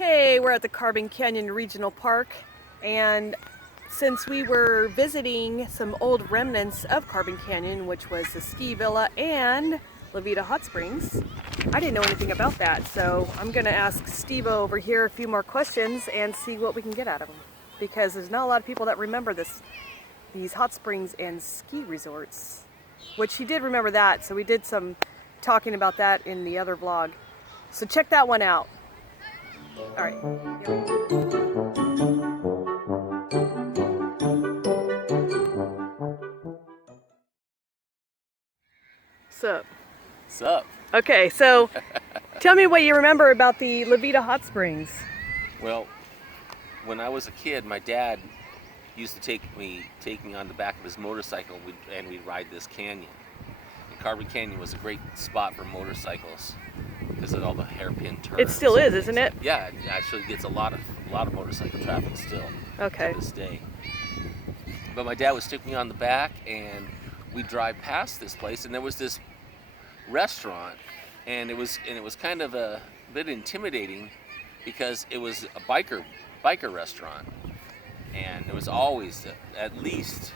Hey, we're at the Carbon Canyon Regional Park, and since we were visiting some old remnants of Carbon Canyon, which was the ski villa and Levita Hot Springs, I didn't know anything about that, so I'm gonna ask Steve-O over here a few more questions and see what we can get out of him, because there's not a lot of people that remember these hot springs and ski resorts, which he did remember that, so we did some talking about that in the other vlog. So check that one out. All right. Sup? Sup? Okay, so tell me what you remember about the Levita Hot Springs. Well, when I was a kid, my dad used to take me on the back of his motorcycle, and we'd ride this canyon. And Carbon Canyon was a great spot for motorcycles because of all the hairpin turns. It still is, isn't it? Yeah, it actually gets a lot of motorcycle traffic still. Okay. To this day. But my dad would stick me on the back, and we'd drive past this place, and there was this restaurant, and it was kind of a bit intimidating because it was a biker restaurant, and there was always at least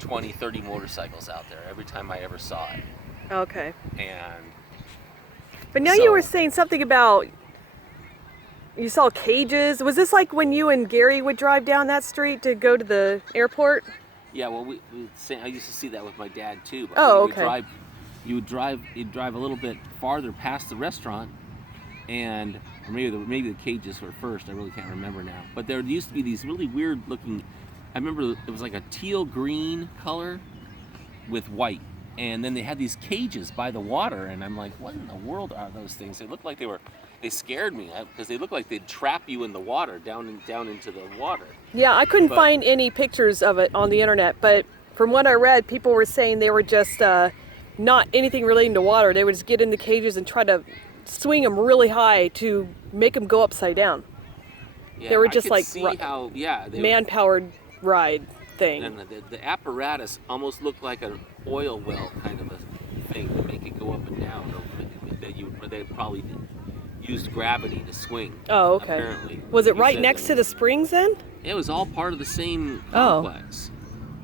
20-30 motorcycles out there every time I ever saw it. Okay. But now you were saying something about you saw cages. Was this like when you and Gary would drive down that street to go to the airport? Yeah, well, I used to see that with my dad too. But okay. You'd drive a little bit farther past the restaurant, or maybe the cages were first. I really can't remember now. But there used to be these really weird looking. I remember it was like a teal green color with white, and then they had these cages by the water, and I'm like, what in the world are those things? They looked like they scared me because they looked like they'd trap you in the water down into the water. Yeah, I couldn't find any pictures of it on the internet, but from what I read, people were saying they were just not anything relating to water. They would just get in the cages and try to swing them really high to make them go upside down. Yeah, they were just like man-powered ride thing. And the apparatus almost looked like an oil well kind of a thing to make it go up and down. They probably used gravity to swing. Oh, okay. Apparently. Was it right next to the springs then? It was all part of the same complex.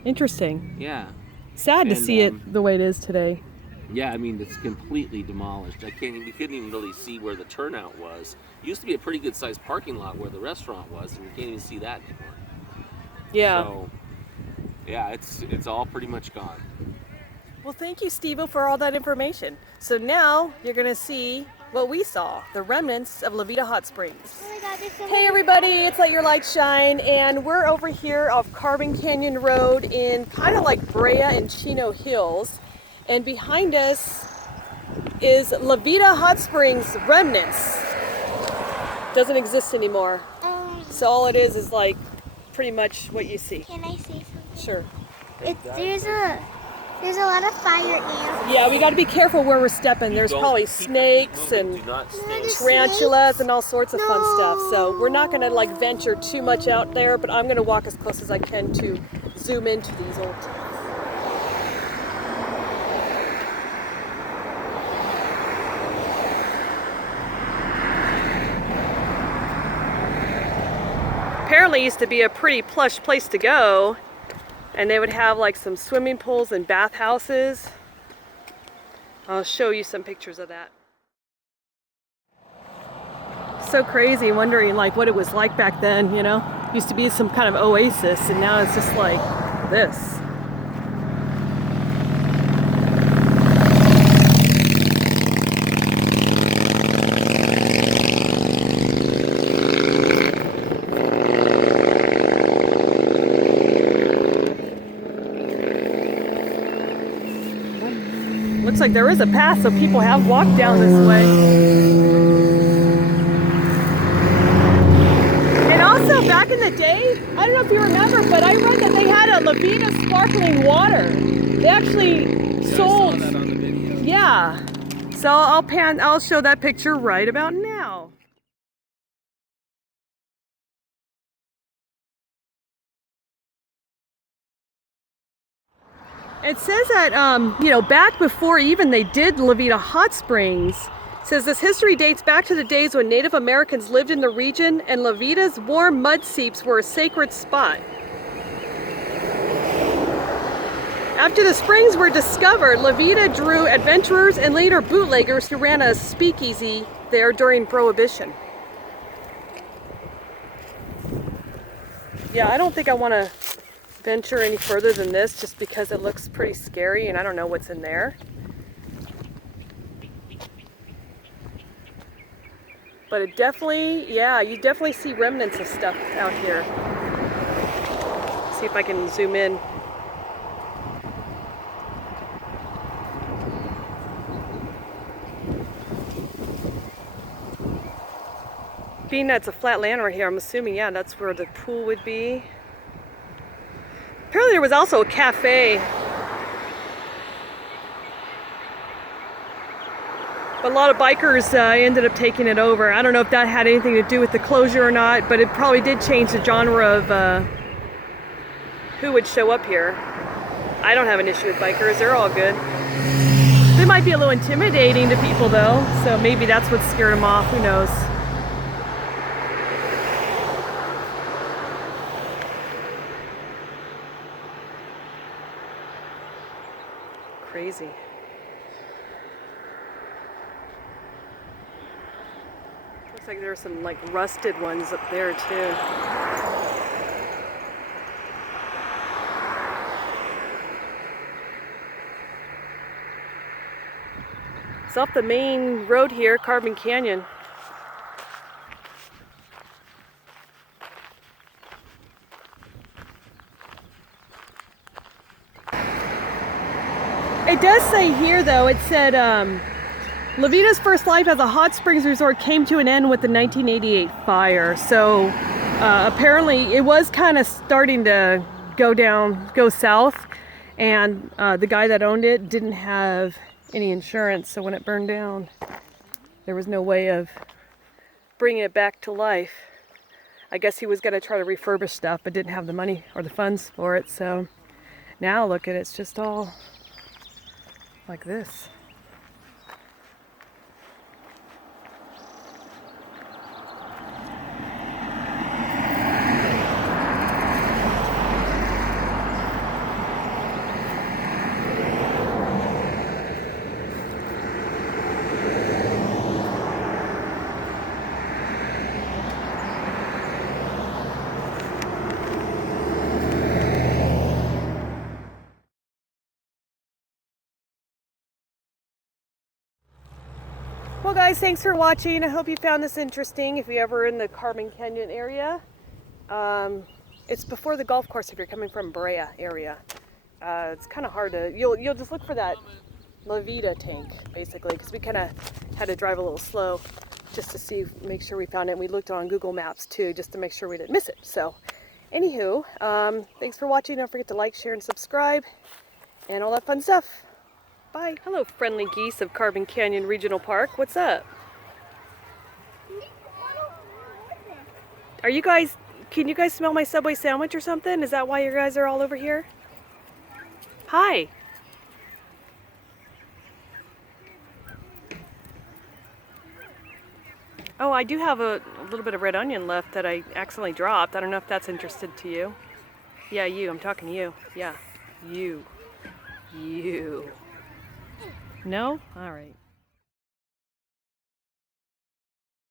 Interesting. Yeah. Sad to see it the way it is today. Yeah, I mean, it's completely demolished. We couldn't even really see where the turnout was. It used to be a pretty good sized parking lot where the restaurant was, and you can't even see that anymore. Yeah. So, yeah, it's all pretty much gone. Well, thank you, Steve-O, for all that information. So now you're going to see what we saw, the remnants of Levita Hot Springs. Oh my God, there's so Hey everybody, it's Let Your Light Shine, and we're over here off Carbon Canyon Road in kind of like Brea and Chino Hills. And behind us is Levita Hot Springs remnants. Doesn't exist anymore. So all it is like pretty much what you see. Can I say something? Sure. There's a lot of fire ants. Yeah, we got to be careful where we're stepping. There's probably snakes and tarantulas and all sorts of fun stuff. So we're not going to like venture too much out there, but I'm going to walk as close as I can to zoom into these old trees. Apparently used to be a pretty plush place to go, and they would have like some swimming pools and bathhouses. I'll show you some pictures of that. So crazy, wondering like what it was like back then, you know? Used to be some kind of oasis, and now it's just like this. Looks like there is a path, so people have walked down this way. And also, back in the day, I don't know if you remember, but I read that they had a Levita sparkling water. They actually sold. I saw that on the video. Yeah. So I'll show that picture right about now. It says that, you know, back before even they did Levita Hot Springs, says this history dates back to the days when Native Americans lived in the region and Levita's warm mud seeps were a sacred spot. After the springs were discovered, Levita drew adventurers and later bootleggers who ran a speakeasy there during Prohibition. Yeah, I don't think I want to venture any further than this just because it looks pretty scary and I don't know what's in there. But it definitely, yeah, you definitely see remnants of stuff out here. See if I can zoom in. Being that it's a flat land right here, I'm assuming, yeah, that's where the pool would be. Apparently there was also a cafe. But a lot of bikers ended up taking it over. I don't know if that had anything to do with the closure or not, but it probably did change the genre of who would show up here. I don't have an issue with bikers, they're all good. They might be a little intimidating to people though, so maybe that's what scared them off, who knows. Crazy. Looks like there's some like rusted ones up there too. It's off the main road here, Carbon Canyon. It does say here though, it said Levita's first life as a hot springs resort came to an end with the 1988 fire. So apparently it was kind of starting to go south, and the guy that owned it didn't have any insurance, so when it burned down there was no way of bringing it back to life. I guess he was going to try to refurbish stuff but didn't have the money or the funds for it, so now look at it, it's just all like this. Well guys, thanks for watching. I hope you found this interesting if you're ever in the Carbon Canyon area. It's before the golf course if you're coming from Brea area. It's kind of hard to, you'll just look for that Levita tank basically, because we kind of had to drive a little slow just to see, make sure we found it. And we looked on Google Maps too, just to make sure we didn't miss it. So anywho, thanks for watching. Don't forget to like, share, and subscribe and all that fun stuff. Bye. Hello, friendly geese of Carbon Canyon Regional Park. What's up? Are you guys, can you guys smell my Subway sandwich or something? Is that why you guys are all over here? Hi. Oh, I do have a little bit of red onion left that I accidentally dropped. I don't know if that's interested to you. Yeah, you. I'm talking to you. Yeah. You. No? All right.